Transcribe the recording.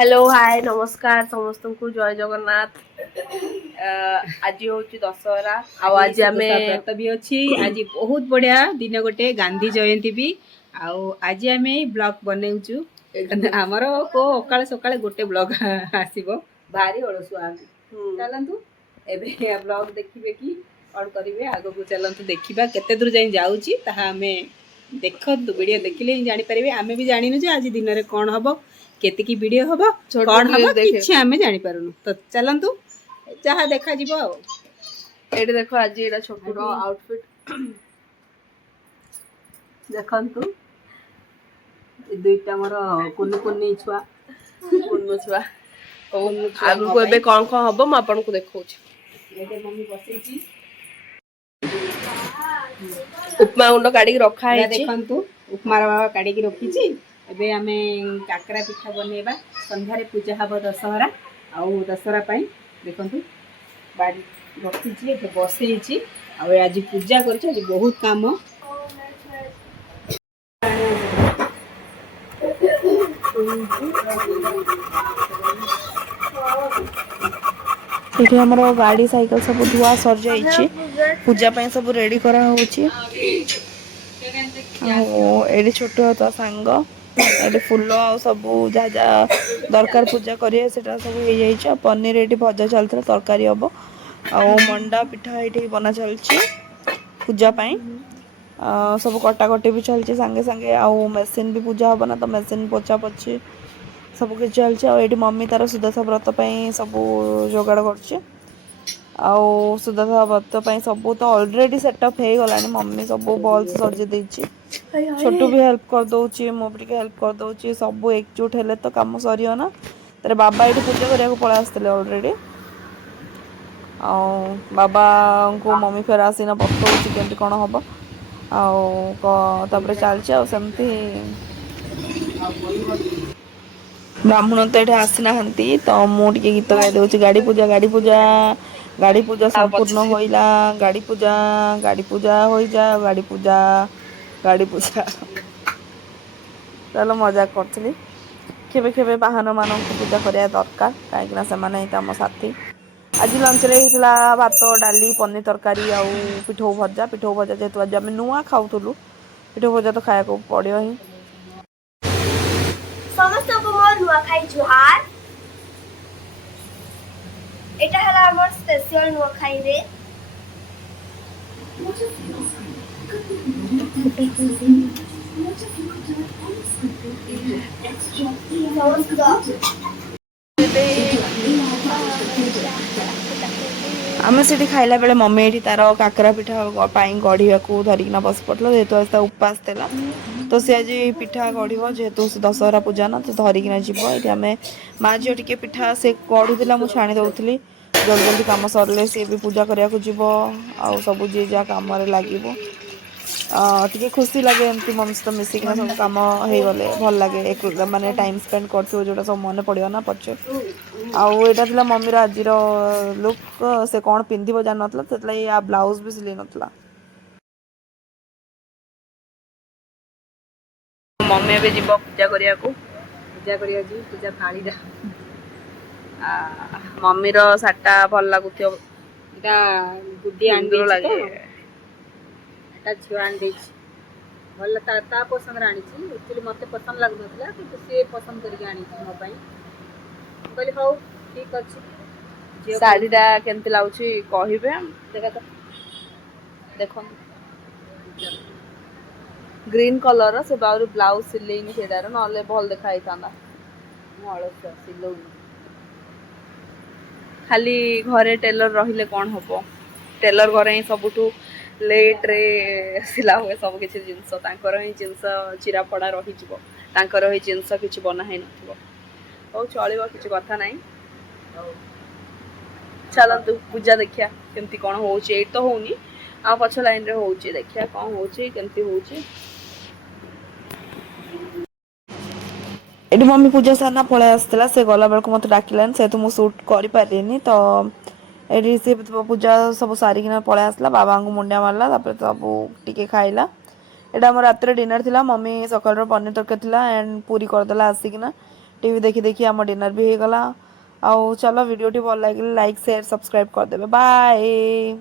Hello hi नमस्कार समस्त को जय जगन्नाथ। आज हूँ दशहरा आज आम व्रत भी अच्छी आज बहुत बढ़िया दिन गोटे गांधी जयंती भी आज आम ब्लॉग बनौचु आमर को अकाल सकाଳେ गोटे ब्लॉग आसीबो भारी अलसुआ चलतु एबे ब्लॉग देखिबे कि कौन करेंगे आग को चलतु देखा केते दूर जाई जाऊची ताहा आमे देखंतु वीडियो देखिले ही जानि परिबे आमे भी जानिनु जे आज दिन रे कोन हबो केते वीडियो हबो कोन हबो किछि आमे जानि पारुनु तो चलतु जहाँ देखा जीवो एटी देखो आज ये छोटू आउटफिट देखंतु दुईटा मोर कुनु कुन्नी छुआ छुआ आगु को एबे कौन कौन हबो म आपन को देखौछि। एटे मम्मी बसैछि उपमा गुंड काढी रखा है देखंतु उपमा काढी की रखिछि एबे आमे काकरा पिठा बनेबा संध्यारे पूजा हबो दशहरा आउ दशहरा पई देखंतु बाड़ी रखिछि एटे बसैछि आ आज पूजा करछि आज बहुत काम ये हमर गाड़ी साइकिल सब धुआ सर जाइछि पूजा पई सब रेडी करा होछि। एडी छोटो तो सांग एडी फूल आ सब जा जा दरकार पूजा करिए सेटा सब हो जाइछि। पनीर एडी भजा चलथि तरकारी हबो आ मंडा पिठा एठी बना चलछि पूजा पई सब कटा कटी भी चलछि संगे संगे आ मशीन भी पूजा हबो ना तो मशीन पोछा पोछि सब किछ चलछि। आ एठी मम्मी तार सुदशा व्रत पई सब जोगाड़ करछि आ सुदशा व्रत पई सब तो ऑलरेडी सेटअप हे गलानी मम्मी सब बॉल सजे देछि छोटू भी हेल्प कर दउछि मो भी हेल्प कर दउछि सब एकजुट हेले तो काम सरियो ना तेरे बाबा एठी पूजा करिया को पळा आस्तले ऑलरेडी आ बाबा को मम्मी फेर आसीना बतौछि केमति कोन हबो तापर चलछि आ सेमती ब्राह्मण तो ये आसी ना तो मुझे गीत गाई दूसरी गाड़ी पूजा गाड़ी पूजा संपूर्ण होइला गाड़ी पूजा हो जा गाड़ी पूजा चलो मजा करी केबे केबे बाहन मान पूजा करा दरकार कहीं से आम साथी आज लंच रे होता भात डाली पनीर तरकारी आउ पिठौ भजा जेहेतु आज आम नुआ खाऊलु पिठौ भजा तो खाया पड़ो ही समस्त को मोर नुआखाई जुहार एटा हला हमर स्पेशल नुआखाई रे आम से खाइला बेले मम्मी ये तार काकरा पिठा गढ़िया को धरिकिना बस पड़ता जेहेतु आज उपास था तो सी आज पिठा गढ़ जेहेतु दशहरा पूजा ना तो धरिकिना जीव ये आम माँ झील टे पिठा से गढ़ुला मुझे छाणी दौली जल्दी जल्दी कम सरले सी भी पूजा करने को जीव आ सब जी जहाँ कम लगे टे खुशी लगे एमती मम्मी सहित मिसिकिना सब कम हो गले भल लगे माने टाइम स्पेंड कर जो सब मन पड़ो ना पचे आईटा मम्मी आज लुक से कौन पिंधि जान ना ब्लाउज भी सिले ना मम्मी भी जीव पूजा करने पूजा थाली मम्मी साटा भल लगुथ गुड्डी आंदी लगे छुआ आनी भल ता पसंद आनी एक्चुअली मत पसंद लगुन कि सी पसंद करके मो कहली हौ ठीक अच्छे शाढ़ीटा केमती लगुच कहे देख ग्रीन कलर से ब्लाउज सिलेनी से ना भल देखाई था अलसिया सिलौ खाली घरे टेलर रहिले कौन हम टेलर घरे ही सबुठू लेट रे सिला हुए सब किसी जिनस ही जिनस चिरा फड़ा रही ही जिनस किसी बना ही नौ चलो किसी कथा ना चलतु पूजा देखिया केमती कौन हो तो होनी आ पछ लाइन रे हो देखिया कौन हो केमती हो ये मम्मी पूजा सारना पलि आसला से गला बेल को मत डाकिलानी से तो मुझे सुट कर पारे तो ये सी पूजा सब सारिकिना पलि आसला बाबा को मुंडिया मारला सब टी खाइला यहाँ आम रात डिनर थिला मम्मी सकाल पनीर तरकारी थिला एंड पूरी करदेला आसिकिना टीवी देखी देखी आम डिनर भी हो गला। आउ चलो वीडियो टी भल लगे लाइक शेयर सब्सक्राइब करदे। बाय।